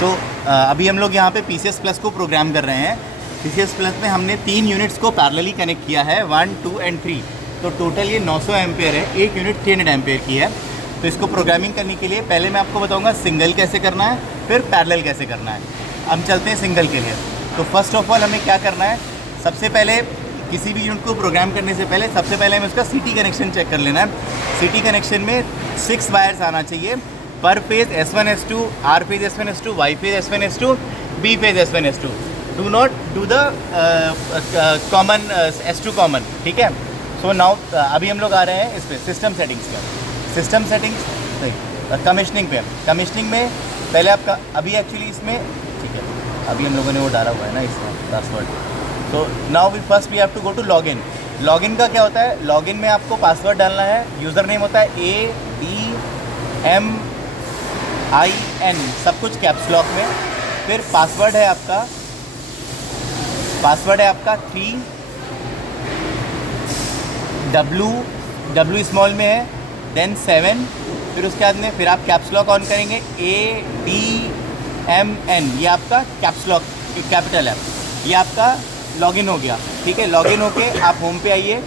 सो अभी हम लोग यहाँ पे PCS प्लस को प्रोग्राम कर रहे हैं। PCS प्लस में हमने 3 यूनिट्स को पैरेलली कनेक्ट किया है, 1, 2 एंड 3। तो टोटल ये 900 एम्पेयर है, एक यूनिट 300 एम्पेयर की है। तो इसको प्रोग्रामिंग करने के लिए पहले मैं आपको बताऊँगा सिंगल कैसे करना है, फिर पैरेलल कैसे करना है। हम चलते हैं सिंगल के लिए। तो फर्स्ट ऑफ ऑल हमें क्या करना है, सबसे पहले किसी भी यूनिट को प्रोग्राम करने से पहले सबसे पहले हमें उसका CT कनेक्शन चेक कर लेना है। CT कनेक्शन में 6 वायर्स आना चाहिए पर phase, S1 S2, R phase S1 S2, Y phase S1 S2, B phase S1 S2। Do not do the common S2 common, ठीक है। सो नाउ अभी हम लोग आ रहे हैं इस पर सिस्टम सेटिंग्स पर। सिस्टम सेटिंग्स कमिश्निंग पे। कमिश्निंग में पहले आपका अभी एक्चुअली इसमें, ठीक है, अभी हम लोगों ने वो डाला हुआ है ना इसमें पासवर्ड। तो now we first we have to go to login. Login का क्या होता है, लॉगिन में आपको पासवर्ड डालना है। यूज़र नेम होता है ADMIN, सब कुछ कैप्स लॉक में। फिर पासवर्ड है आपका 3W स्मॉल में है, देन 7। फिर उसके बाद में फिर आप कैप्स लॉक ऑन करेंगे, ADMN, ये आपका कैप्स लॉक कैपिटल है। ये आपका लॉगिन हो गया, ठीक है। लॉगिन होके आप होम पे आइए,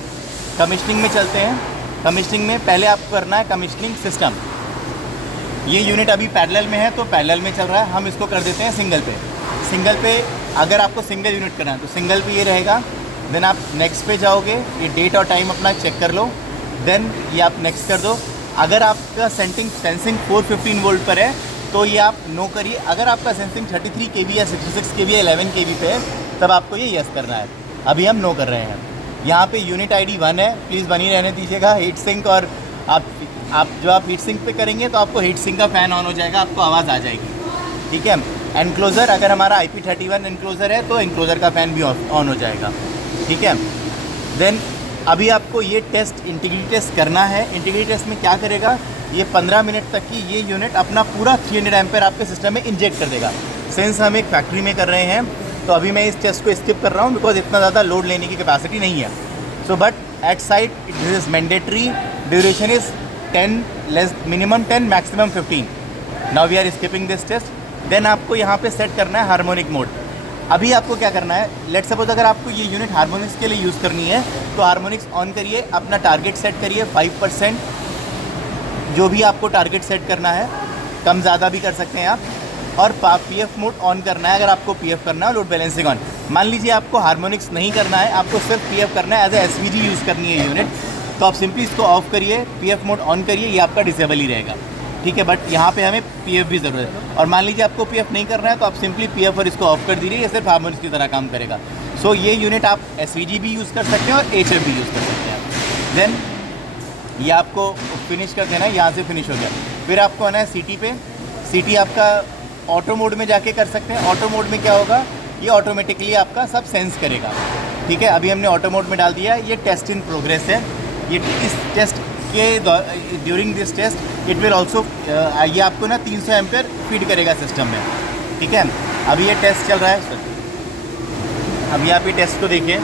कमिश्निंग में चलते हैं। कमिश्निंग में पहले आपको करना है कमिश्निंग सिस्टम। ये यूनिट अभी पैरेलल में है तो पैरेलल में चल रहा है, हम इसको कर देते हैं सिंगल पे। सिंगल पे अगर आपको सिंगल यूनिट करना है तो सिंगल पे ये रहेगा। देन आप नेक्स्ट पे जाओगे, ये डेट और टाइम अपना चेक कर लो, देन ये आप नेक्स्ट कर दो। अगर आपका सेंसिंग 415 वोल्ट पर है तो ये आप नो करिए। अगर आपका सेंसिंग 33 kV या 66 kV या 11 kV पे है तब आपको ये यस करना है। अभी हम नो कर रहे हैं। यहाँ पे यूनिट ID 1 है, प्लीज़ बनी रहने दीजिएगा। हीट सिंक, और आप जब आप हीट सिंक पे करेंगे तो आपको हीट सिंक का फ़ैन ऑन हो जाएगा, आपको आवाज़ आ जाएगी, ठीक है। एनक्लोज़र, अगर हमारा IP31 एनक्लोज़र है तो एनक्लोज़र का फ़ैन भी ऑन हो जाएगा, ठीक है। देन अभी आपको ये टेस्ट इंटीग्रिटी टेस्ट करना है। इंटीग्रिटी टेस्ट में क्या करेगा, ये 15 मिनट तक की ये यूनिट अपना पूरा 300 एम्पेयर आपके सिस्टम में इंजेक्ट कर देगा। सिंस हम एक फैक्ट्री में कर रहे हैं तो अभी मैं इस टेस्ट को स्किप कर रहा हूँ बिकॉज इतना ज़्यादा लोड लेने की कैपेसिटी नहीं है। So but at site this is mandatory, duration is 10, minimum 10, maximum 15। Now we are skipping this test. Then आपको यहाँ पे सेट करना है हार्मोनिक मोड। अभी आपको क्या करना है, लेट्स सपोज अगर आपको ये यूनिट हार्मोनिक्स के लिए यूज़ करनी है तो हार्मोनिक्स ऑन करिए, अपना टारगेट सेट करिए 5%, जो भी आपको टारगेट सेट करना है, कम ज़्यादा भी कर सकते हैं आप। और PF मोड ऑन करना है अगर आपको PF करना है, लोड बैलेंसिंग ऑन। मान लीजिए आपको हार्मोनिक्स नहीं करना है, आपको सिर्फ PF करना है, एज ए SVG यूज़ करनी है यूनिट, तो आप सिंपली इसको ऑफ करिए, PF मोड ऑन करिए, ये आपका डिसेबल ही रहेगा, ठीक है। बट यहाँ पे हमें PF भी ज़रूरत है। और मान लीजिए आपको PF नहीं करना है तो आप सिंपली PF और इसको ऑफ कर दीजिए, ये सिर्फ हार्मोनिक्स की तरह काम करेगा। सो ये यूनिट आप SVG भी यूज़ कर सकते हैं और HF भी यूज़ कर सकते हैं। देन ये आपको फिनिश कर देना है, यहाँ से फिनिश हो गया। फिर आपको आना है CT पे। CT आपका ऑटो मोड में जाके कर सकते हैं। ऑटो मोड में क्या होगा, ये ऑटोमेटिकली आपका सब सेंस करेगा, ठीक है। अभी हमने ऑटो मोड में डाल दिया, ये टेस्ट इन प्रोग्रेस है। ये इस टेस्ट के during this test it will also, ये आपको ना 300 एम्पेयर फीड करेगा सिस्टम में, ठीक है। अभी ये टेस्ट चल रहा है सर, अभी आप ये टेस्ट को देखिए।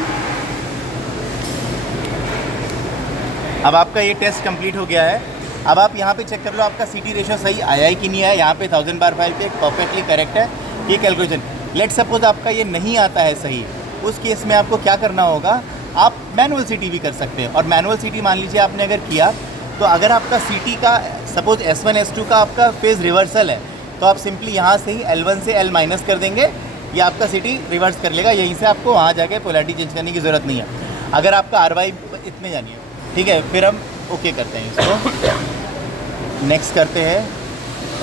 अब आपका ये टेस्ट कंप्लीट हो गया है। अब आप यहाँ पे चेक कर लो आपका CT रेशो सही आया है कि नहीं आया। यहाँ पे 1000/5 पे परफेक्टली करेक्ट है ये कैलकुलेशन। लेट सपोज आपका ये नहीं आता है सही, उस केस में आपको क्या करना होगा, आप मैनुअल CT भी कर सकते हैं। और मैनुअल CT मान लीजिए आपने अगर किया तो अगर आपका CT का सपोज S1 S2 का आपका फेज़ रिवर्सल है तो आप सिंपली यहाँ से ही L1 से L माइनस कर देंगे, ये आपका CT रिवर्स कर लेगा। यहीं से आपको वहाँ जाके पोलैरिटी चेंज करने की ज़रूरत नहीं है। अगर आपका RY इतने जानिए, ठीक है, फिर हम ओके करते हैं इसको, नेक्स्ट करते हैं।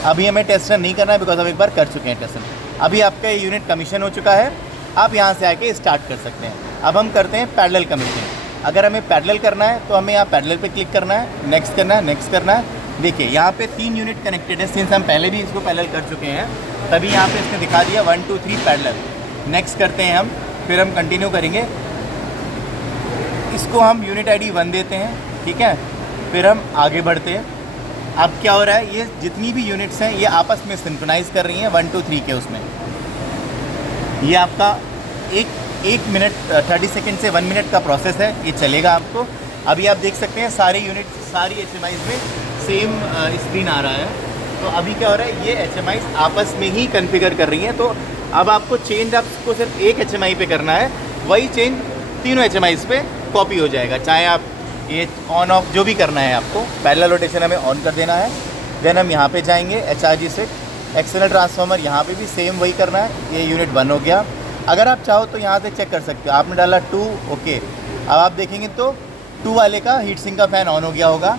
अभी हमें टेस्ट रन नहीं करना है बिकॉज हम एक बार कर चुके हैं टेस्ट रन। अभी आपका ये यूनिट कमीशन हो चुका है, आप यहाँ से आके स्टार्ट कर सकते हैं। अब हम करते हैं पैरेलल कमीशनिंग। अगर हमें पैरेलल करना है तो हमें यहाँ पैरेलल पे क्लिक करना है, नेक्स्ट करना है, नेक्स्ट करना है। देखिए यहाँ पे 3 यूनिट कनेक्टेड है, सिंस हम पहले भी इसको पैरेलल कर चुके हैं तभी यहाँ पे इसने दिखा दिया 1 2 3 पैरेलल। नेक्स्ट करते हैं हम, फिर हम कंटिन्यू करेंगे। इसको हम यूनिट ID 1 देते हैं, ठीक है। फिर हम आगे बढ़ते हैं। अब क्या हो रहा है, ये जितनी भी यूनिट्स हैं ये आपस में सिंक्रोनाइज़ कर रही हैं 1 2 3 के उसमें। ये आपका एक मिनट 30 सेकेंड से 1 मिनट का प्रोसेस है, ये चलेगा आपको। अभी आप देख सकते हैं सारे यूनिट सारी HMIs में सेम स्क्रीन आ रहा है, तो अभी क्या हो रहा है, ये HMI आपस में ही कॉन्फ़िगर कर रही हैं। तो अब आपको चेंज आपको सिर्फ एक HMI पे करना है, वही चेंज तीनों HMI पे कॉपी हो जाएगा। चाहे आप ये ऑन ऑफ जो भी करना है आपको, पैरेलल रोटेशन हमें ऑन कर देना है। देन हम यहाँ पे जाएंगे HRG से एक्सटर्नल ट्रांसफार्मर, यहाँ पे भी सेम वही करना है। ये यूनिट 1 हो गया। अगर आप चाहो तो यहाँ से चेक कर सकते हो, आपने डाला 2, ओके। अब आप देखेंगे तो 2 वाले का हीट सिंक का फ़ैन ऑन हो गया होगा।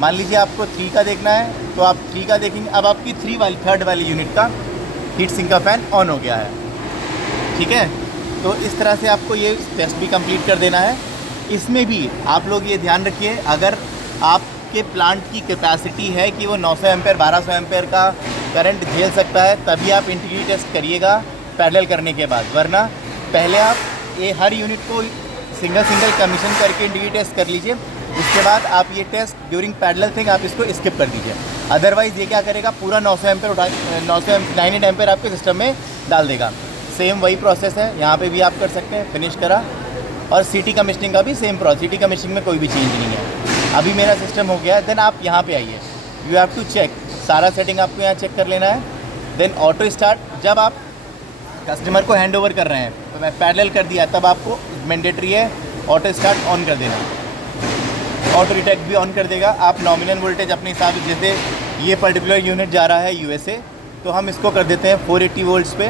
मान लीजिए आपको 3 का देखना है तो आप 3 का देखेंगे। अब आपकी 3 वाली यूनिट का हीट सिंक का फ़ैन ऑन हो गया है, ठीक है। तो इस तरह से आपको ये टेस्ट भी कंप्लीट कर देना है। इसमें भी आप लोग ये ध्यान रखिए, अगर आपके प्लांट की कैपेसिटी है कि वो 900 एम्पेयर 1200 एम्पेयर का करंट झेल सकता है, तभी आप इंटीग्रिटी टेस्ट करिएगा पैरेलल करने के बाद। वरना पहले आप ये हर यूनिट को सिंगल कमीशन करके इंटीग्रिटी टेस्ट कर लीजिए। उसके बाद आप ये टेस्ट ड्यूरिंग पैरेलल थिंग आप इसको स्किप कर दीजिए। अदरवाइज़ ये क्या करेगा, पूरा 900 एम्पेयर उठा 998 एम्पेयर आपके सिस्टम में डाल देगा। सेम वही प्रोसेस है, यहाँ पे भी आप कर सकते हैं। फिनिश करा, और सीटी कमिश्निंग का भी सेम प्रोसेस। सीटी कमिश्निंग में कोई भी चेंज नहीं है। अभी मेरा सिस्टम हो गया है। देन आप यहाँ पे आइए, यू हैव टू चेक, सारा सेटिंग आपको यहाँ चेक कर लेना है। देन ऑटो स्टार्ट, जब आप कस्टमर को हैंड ओवर कर रहे हैं, तो मैं पैरेलल कर दिया, तब आपको मैंडेटरी है ऑटो स्टार्ट ऑन कर देना। ऑटो डिटेक्ट भी ऑन कर देगा। आप नॉमिनल वोल्टेज अपने हिसाब से, जैसे ये पर्टिकुलर यूनिट जा रहा है USA, तो हम इसको कर देते हैं 480 वोल्ट्स पे,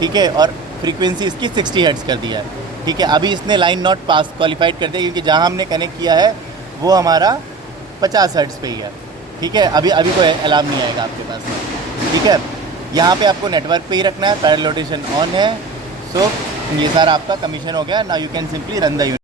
ठीक है। और फ्रीक्वेंसी इसकी 60 हर्ट्ज़ कर दिया है, ठीक है। अभी इसने लाइन नॉट पास क्वालिफाइड कर दिया, क्योंकि जहाँ हमने कनेक्ट किया है वो हमारा 50 हर्ट्ज़ पे ही है, ठीक है। अभी कोई अलार्म नहीं आएगा आपके पास में, ठीक है। यहाँ पे आपको नेटवर्क पे ही रखना है, पैरेलल रोटेशन ऑन है। सो ये सारा आपका कमीशन हो गया। Now you can simply run the unit.